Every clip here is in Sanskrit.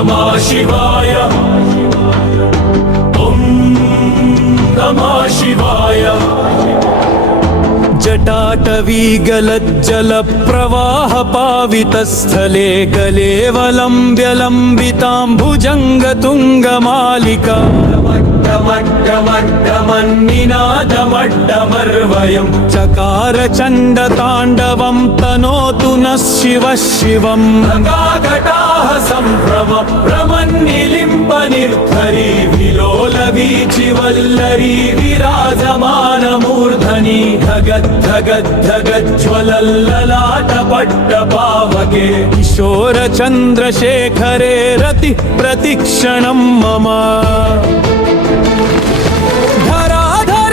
नमः शिवाय ॐ नमः शिवाय जटाटवीगलज्जलप्रवाहपावितस्थले कलेवलम्ब्यलम्बितां भुजङ्गतुङ्गमालिका डमड्डमड्डमन्निनादमड्डमर्वयं चकार चण्डताण्डवं तनोतु नः शिवः शिवम् गङ्गाघटाः सम्भ्रम भ्रमन्निलिम्पनिर्धरी विलोलवीचिवल्लरी विराजमानमूर्धनि धगद्धगद्धगज्ज्वलल्ललाटपट्टपावके किशोरचन्द्रशेखरे रतिः प्रतिक्षणं मम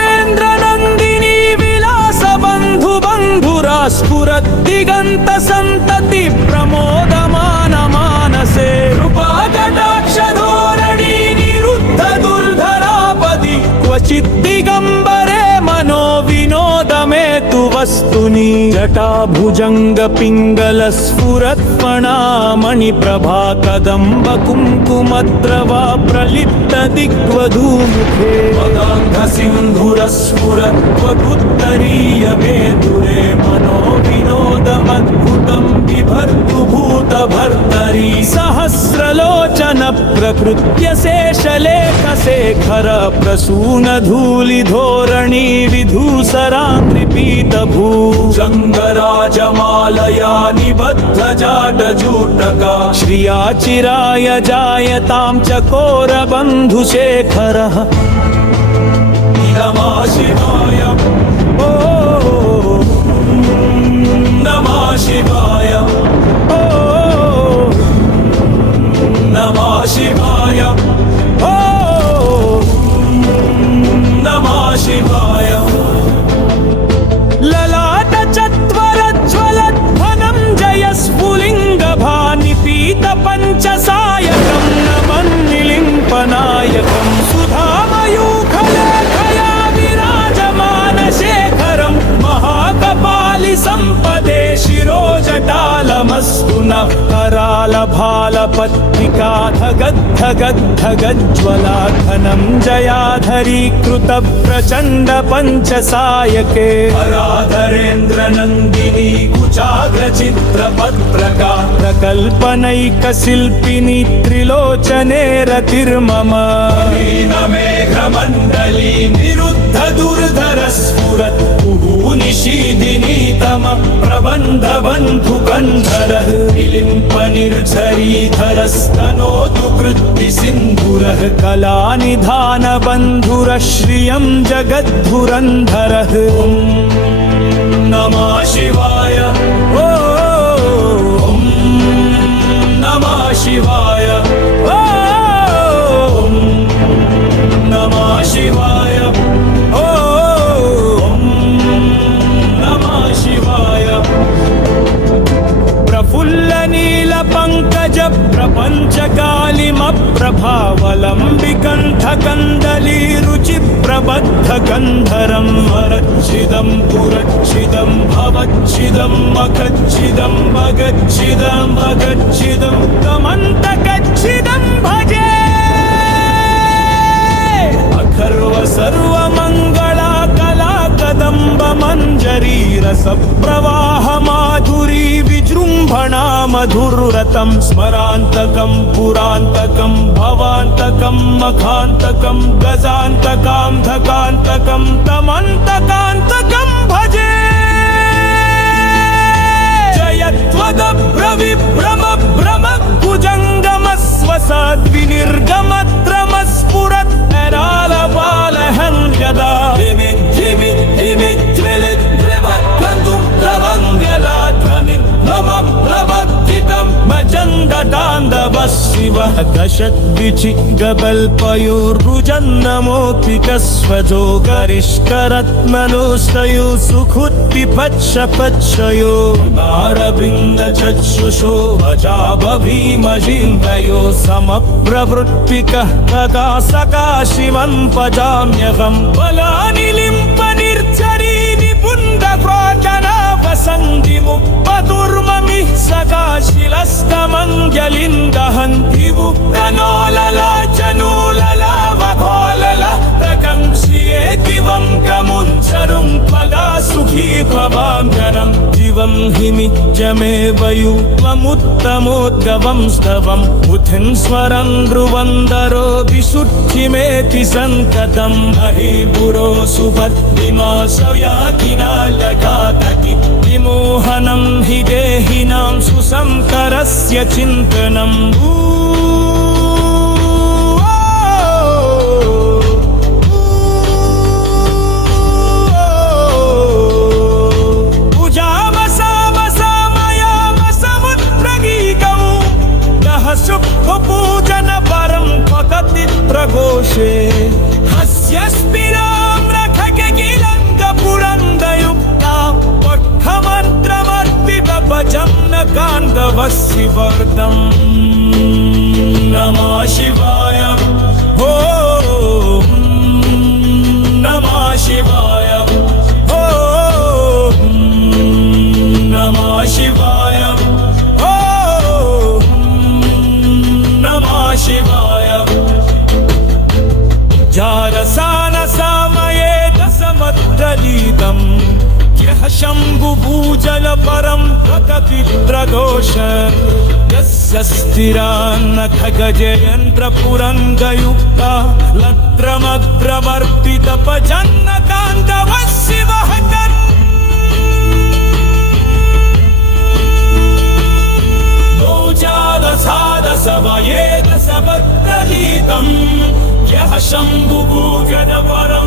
धराधरेन्द्रनन्दिनी विलासबन्धुबन्धुरा स्फुरद्दिगन्तसन्तति प्रमोदमानमानसे कृपाकटाक्षधोरणी निरुद्धदुर्धरापदि क्वचिद्दिगम्बरे मनो विनोदमेतु वस्तुनि जटाभुजङ्गपिङ्गलस्फुरत्फणामणिप्रभा कदम्बकुङ्कुमद्रवा प्रलिप्तदिग्वधूमुखे मदाङ्घसिन्धुरस्फुरत्वदुत्तरीयमेतुरे मनो विनोदमद्भुतं बिभर्तु भूतभर्तरि सहस्रलोचन प्रकृत्य शेषलेखशेखर प्रसूनधूलिधोरणी विधूसरान्त्रिपीतभू जङ्गराजमालया निबद्धजाटजूटका श्रियाचिराय जायतां चकोरबन्धुशेखरः नमः शिवाय ॐ नमः शिवाय ॐ नमः शिवाय ॐ नमः शिवाय ललाटचत्वरज्वलध्वनं जयस्फुलिङ्गभानिपीतपञ्चसायकं नमन्निलिम्पनायकं सुधामयूखलेखया विराजमानशेखरं महाकपालि सम्पदे शिरोजटालमस्तु नः करालभालपत्रिका धगद्धगद्धगज्ज्वलाघनं जयाधरीकृत प्रचण्ड पञ्चसायके धराधरेन्द्रनन्दिनी कुचाग्रचित्रपत्रका प्रकल्पनैकशिल्पिनी त्रिलोचने रतिर्मम नीलमेघमण्डली निरुद्धदुर्धर स्फुरत् निशीदिनी तम प्रबन्धबन्धुकन्धरः विलिम्पनिर्झरीधरस्तनोतु कृत्तिसिन्धुरः कलानिधानबन्धुरः श्रियं जगद्धुरन्धरः ॐ नमः शिवाय ॐ नमः शिवाय ॐ नमः शिवाय ॐ नमः शिवाय प्रफुल्लनीलपङ्कज प्रपञ्चकालिमप्रभावलम्बिकण्ठकन्दलीरुचिप्रबद्धकन्धरं वरच्छिदं पुरच्छिदं भवच्छिदं मखच्छिदं मगच्छिदं भगच्छिदं तमन्तकच्छिदं भजे अखर्व सर्वमङ्गला कला कदम्ब मञ्जरी रसप्रवाह माधुरी विजृम्भणा मधुररतं स्मरान्तकं पुरान्तकं भवान्तकं मखान्तकं गजान्तकां धकान्तकं तमन्तकान्तकं भजे जयत्वदभ्रविभ्रम भ्रम भुजङ्गमस्वसाद्विनिर्गमत्रमस्फुरत् नरालपालहं यदा शिवः दशद्विचिगबल्पयोर्रुजन्नमोक्तिकस्वजो गरिष्ठरत्मनोस्तयो सुखुत्पिपच्छपच्छयो नारबृन्दचक्षुषो भजाभीमजिन्दयो समप्रवृत्तिकः तदा सका शिवं भजाम्यहं बलानि लिम्पनिर्झरी निपुण्डक्रोचनावसन्धिमुपदुर्ममिः सका शिलस्तमञ्जलिन्दहन् दिवु तनोलल जनुलल वघोलल प्रकंसिये दिवं कमुञ्चरुं त्वगा सुखी भवाम्यरं जीवं हिमि जमे वयुवमुत्तमोद्गवं स्तवम् उथिं स्वरं ध्रुवन्दरो विशुद्धिमेति सन्ततं महीपुरो सुभद्रिमासौ याकिनालघातकि विमोहनं हि देहिनां सुसंकरस्य चिन्तनम् पूजन परं पतति प्रघोषे हस्य स्पिरां रखके किलङ्ग पुरन्दयुक्ता पट्टमन्त्रमर्पित भजन्न कान्दवस्य वर्धम् नमः शिवाय ॐ नमः शिवाय ॐ नमः शिवाय शिवाय जारसानसामये दशमद्दलितं यः शम्भुभूजल परं पतति प्रघोष यस्य स्थिरान्नखगजयन्त्रपुरङ्गयुक्ता लत्रमग्रवर्पितपजन्नकान्दवः शिवः समये दशभद्रलीतं यः शम्भुभूजन परं